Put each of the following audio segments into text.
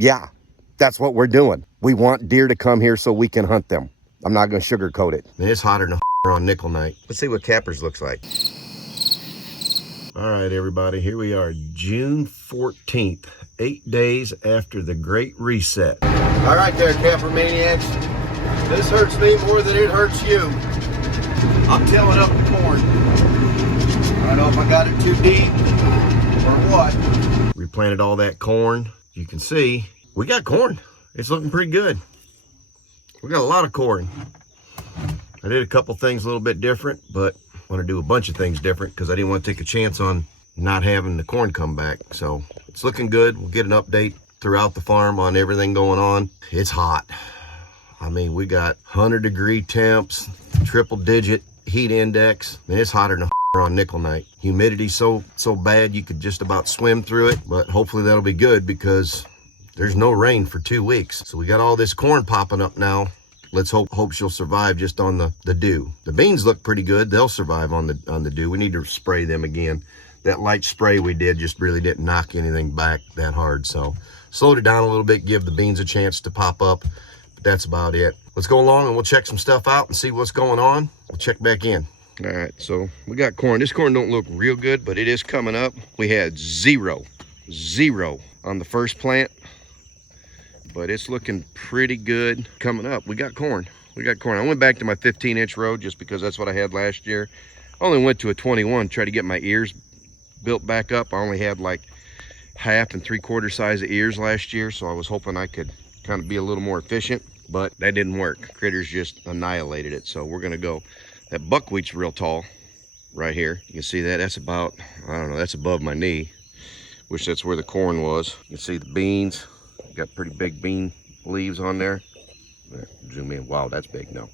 Yeah, that's what we're doing. We want deer to come here so we can hunt them. I'm not going to sugarcoat it. Man, it's hotter than on nickel night. Let's see what cappers looks like. All right, everybody, here we are, June 14th, 8 days after the Great Reset. All right there, capper maniacs. This hurts me more than it hurts you. I'm tilling up the corn. I don't know if I got it too deep or what. We planted all that corn. You can see we got corn. It's looking pretty good. We got a lot of corn. I did a couple things a little bit different, but I want to do a bunch of things different because I didn't want to take a chance on not having the corn come back. So it's looking good. We'll get an update throughout the farm on everything going on. It's hot. I mean, we got 100-degree temps, triple-digit heat index. Man, it's hotter than on nickel night. Humidity's so bad you could just about swim through it, but hopefully that'll be good because there's no rain for 2 weeks. So we got all this corn popping up now. Let's hope she'll survive just on the dew. The beans look pretty good. They'll survive on the dew. We need to spray them again. That light spray we did just really didn't knock anything back that hard. So slowed it down a little bit, give the beans a chance to pop up. But that's about it. Let's go along and we'll check some stuff out and see what's going on. We'll check back in. All right, so we got corn. This corn don't look real good, but it is coming up. We had zero on the first plant, but it's looking pretty good coming up. We got corn. I went back to my 15-inch row just because that's what I had last year. I only went to a 21, tried to get my ears built back up. I only had like 1/2 and 3/4 size of ears last year, so I was hoping I could kind of be a little more efficient, but that didn't work. Critters just annihilated it, so we're gonna go. That buckwheat's real tall right here. You can see that. That's about, I don't know, that's above my knee. Wish that's where the corn was. You can see the beans. Got pretty big bean leaves on there. Zoom in. Wow, that's big. No.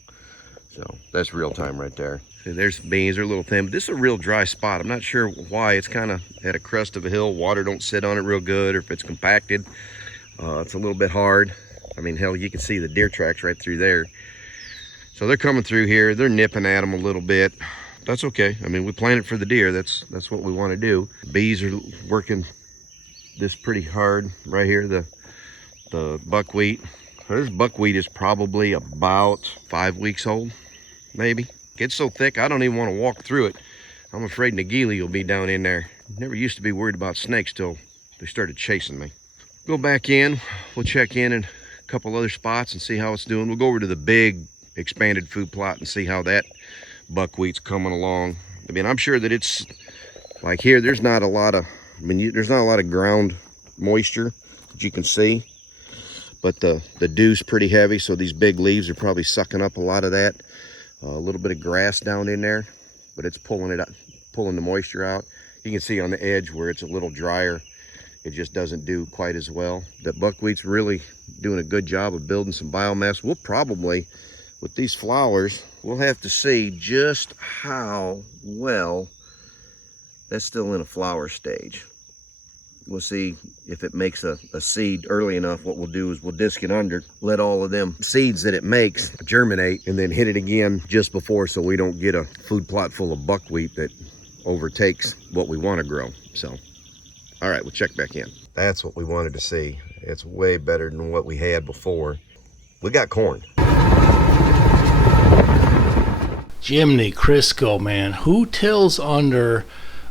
So that's real time right there. See, there's beans. They're a little thin, but this is a real dry spot. I'm not sure why. It's kind of at a crest of a hill. Water don't sit on it real good, or if it's compacted. It's a little bit hard. I mean, hell, you can see the deer tracks right through there. So they're coming through here. They're nipping at them a little bit. That's okay. I mean, we planted for the deer. That's what we want to do. Bees are working this pretty hard right here. The buckwheat. This buckwheat is probably about 5 weeks old, maybe. It's so thick, I don't even want to walk through it. I'm afraid Nagili will be down in there. Never used to be worried about snakes till they started chasing me. Go back in. We'll check in a couple other spots and see how it's doing. We'll go over to the big expanded food plot and see how that buckwheat's coming along. I mean, I'm sure that it's like here, there's not a lot of, there's not a lot of ground moisture that you can see, but the dew's pretty heavy, so these big leaves are probably sucking up a lot of that. A little bit of grass down in there, but it's pulling it up, pulling the moisture out. You can see on the edge where it's a little drier, it just doesn't do quite as well. That buckwheat's really doing a good job of building some biomass. We'll probably, with these flowers, we'll have to see just how well that's still in a flower stage. We'll see if it makes a seed early enough. What we'll do is we'll disc it under, let all of them seeds that it makes germinate, and then hit it again just before, so we don't get a food plot full of buckwheat that overtakes what we want to grow. So, all right, we'll check back in. That's what we wanted to see. It's way better than what we had before. We got corn. Jiminy Crisco, man, who tills under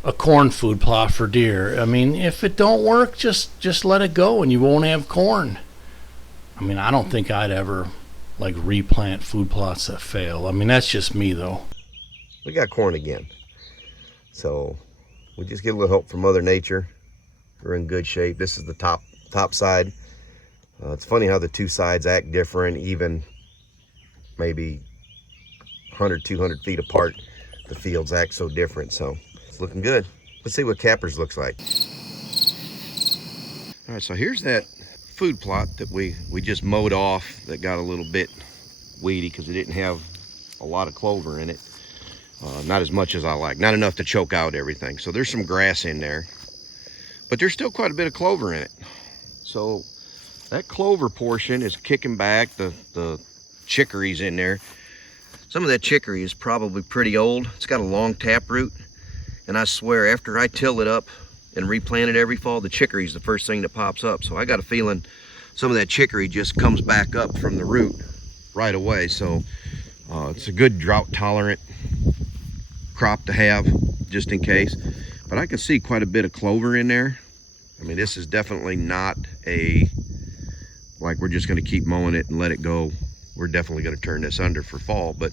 a corn food plot for deer? I mean, if it don't work, just let it go and you won't have corn. I mean, I don't think I'd ever like replant food plots that fail. I mean, that's just me though. We got corn again. So we just get a little help from Mother Nature. We're in good shape. This is the top side. It's funny how the two sides act different, even maybe 100, 200 feet apart. The fields act so different. So it's looking good. Let's see what cappers looks like. All right, so here's that food plot that we just mowed off that got a little bit weedy because it didn't have a lot of clover in it. Not as much as I like, not enough to choke out everything. So there's some grass in there, but there's still quite a bit of clover in it. So that clover portion is kicking back. The chicory's in there. Some of that chicory is probably pretty old. It's got a long taproot, and I swear after I till it up and replant it every fall, the chicory is the first thing that pops up. So I got a feeling some of that chicory just comes back up from the root right away. So it's a good drought tolerant crop to have just in case. But I can see quite a bit of clover in there. I mean, this is definitely not like we're just going to keep mowing it and let it go. We're definitely going to turn this under for fall, but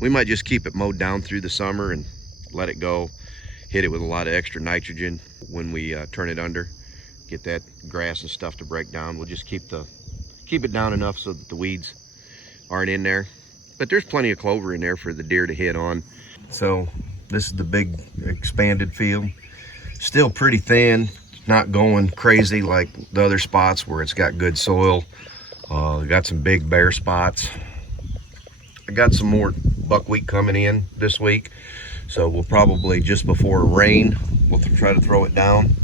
we might just keep it mowed down through the summer and let it go, hit it with a lot of extra nitrogen when we turn it under, get that grass and stuff to break down. We'll just keep it down enough so that the weeds aren't in there. But there's plenty of clover in there for the deer to hit on. So this is the big expanded field. Still pretty thin, not going crazy like the other spots where it's got good soil. Got some big bare spots. I got some more buckwheat coming in this week, so we'll probably, just before rain, we'll try to throw it down.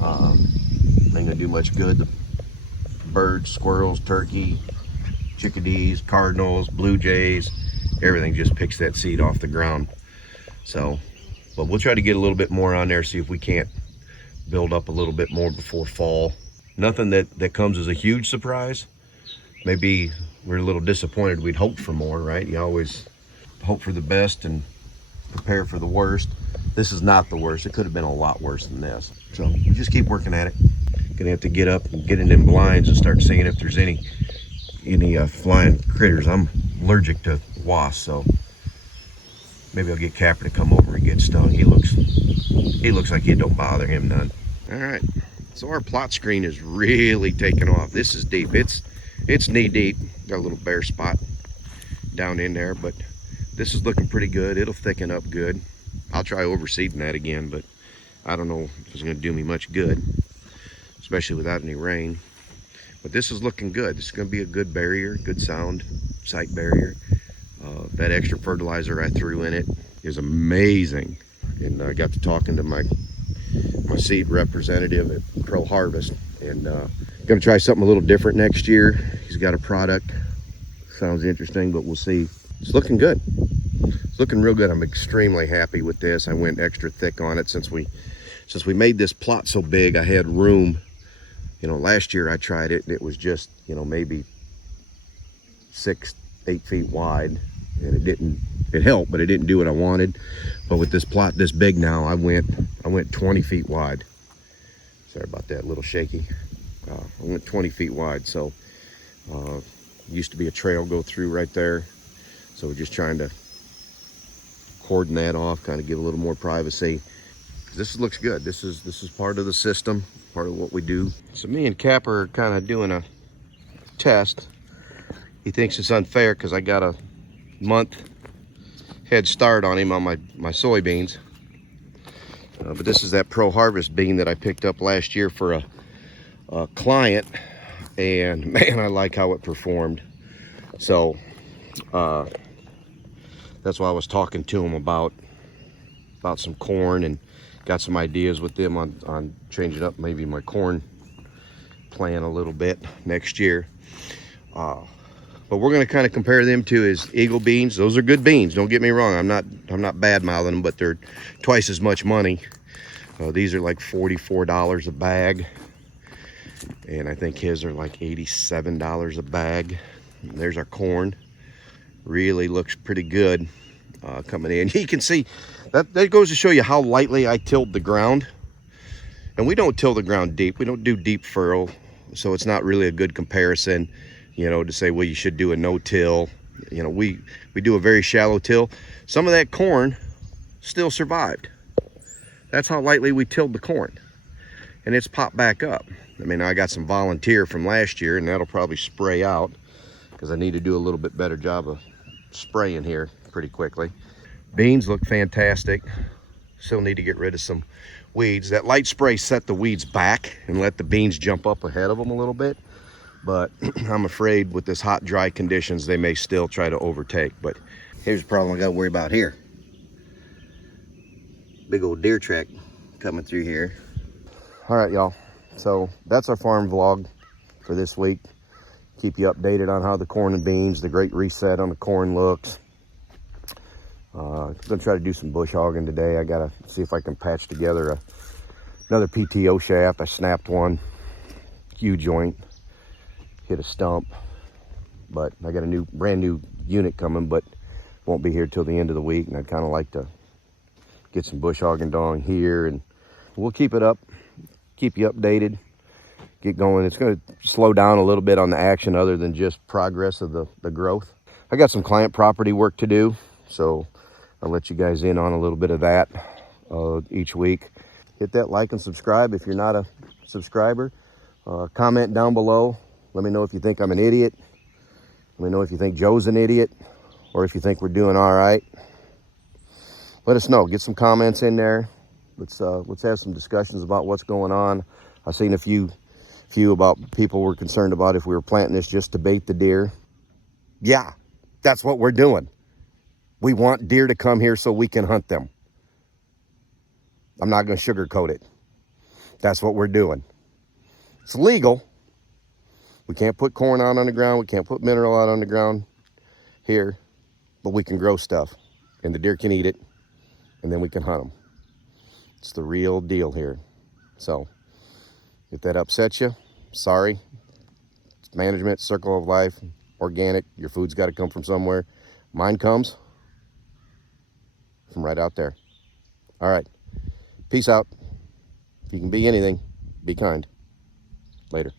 Ain't gonna do much good. The birds, squirrels, turkey, chickadees, cardinals, blue jays, everything just picks that seed off the ground. So, but we'll try to get a little bit more on there, see if we can't build up a little bit more before fall. Nothing that comes as a huge surprise. Maybe we're a little disappointed. We'd hoped for more, right? You always hope for the best and prepare for the worst. This is not the worst. It could have been a lot worse than this. So we just keep working at it. Gonna have to get up and get in them blinds and start seeing if there's any flying critters. I'm allergic to wasps, so maybe I'll get Capper to come over and get stung. He looks like it don't bother him none. All right, so our plot screen is really taking off. This is deep. It's knee deep. Got a little bare spot down in there, but this is looking pretty good. It'll thicken up good. I'll try overseeding that again, but I don't know if it's going to do me much good, especially without any rain. But this is looking good. This is going to be a good barrier, good sound site barrier. That extra fertilizer I threw in it is amazing. And I got to talking to my seed representative at Pro Harvest, and gonna try something a little different next year. He's got a product, sounds interesting, but we'll see. It's looking good. It's looking real good. I'm extremely happy with this. I went extra thick on it since we made this plot so big. I had room. Last year I tried it and it was just, maybe 6-8 feet wide, and it helped, but it didn't do what I wanted. But with this plot this big now, I went 20 feet wide. Sorry about that, a little shaky. I went 20 feet wide, so used to be a trail go through right there. So we're just trying to cordon that off, kind of give a little more privacy. This looks good. This is part of the system, part of what we do. So me and Capper are kind of doing a test. He thinks it's unfair because I got a month head start on him on my soybeans. But this is that Pro Harvest bean that I picked up last year for a client, and man, I like how it performed. So that's why I was talking to him about some corn, and got some ideas with them on changing up maybe my corn plan a little bit next year. But we're going to kind of compare them to his Eagle beans. Those are good beans, don't get me wrong. I'm not bad mouthing them, but they're twice as much money. These are like $44 a bag, and I think his are like $87 a bag. And there's our corn. Really looks pretty good coming in. You can see that goes to show you how lightly I tilled the ground. And we don't till the ground deep. We don't do deep furrow, so it's not really a good comparison, to say, well, you should do a no-till. We do a very shallow till. Some of that corn still survived. That's how lightly we tilled the corn, and it's popped back up. I mean, I got some volunteer from last year, and that'll probably spray out because I need to do a little bit better job of spraying here pretty quickly. Beans look fantastic. Still need to get rid of some weeds. That light spray set the weeds back and let the beans jump up ahead of them a little bit. But I'm afraid with this hot, dry conditions, they may still try to overtake. But here's the problem I got to worry about here. Big old deer track coming through here. All right, y'all. So that's our farm vlog for this week. Keep you updated on how the corn and beans, the great reset on the corn looks. I'm gonna try to do some bush hogging today. I gotta see if I can patch together another PTO shaft. I snapped one. skew joint, hit a stump. But I got a brand new unit coming, but won't be here till the end of the week, and I'd kind of like to get some bush hog and dong here, and we'll keep it up, keep you updated, get going. It's going to slow down a little bit on the action other than just progress of the growth. I got some client property work to do, so I'll let you guys in on a little bit of that each week. Hit that like and subscribe if you're not a subscriber. Comment down below. Let me know if you think I'm an idiot. Let me know if you think Joe's an idiot, or if you think we're doing all right. Let us know. Get some comments in there. Let's have some discussions about what's going on. I've seen a few about people were concerned about if we were planting this just to bait the deer. Yeah, that's what we're doing. We want deer to come here so we can hunt them. I'm not going to sugarcoat it. That's what we're doing. It's legal. We can't put corn out on the ground. We can't put mineral out on the ground here, but we can grow stuff, and the deer can eat it, and then we can hunt them. It's the real deal here. So if that upsets you, sorry. It's management, circle of life, organic. Your food's got to come from somewhere. Mine comes from right out there. All right. Peace out. If you can be anything, be kind. Later.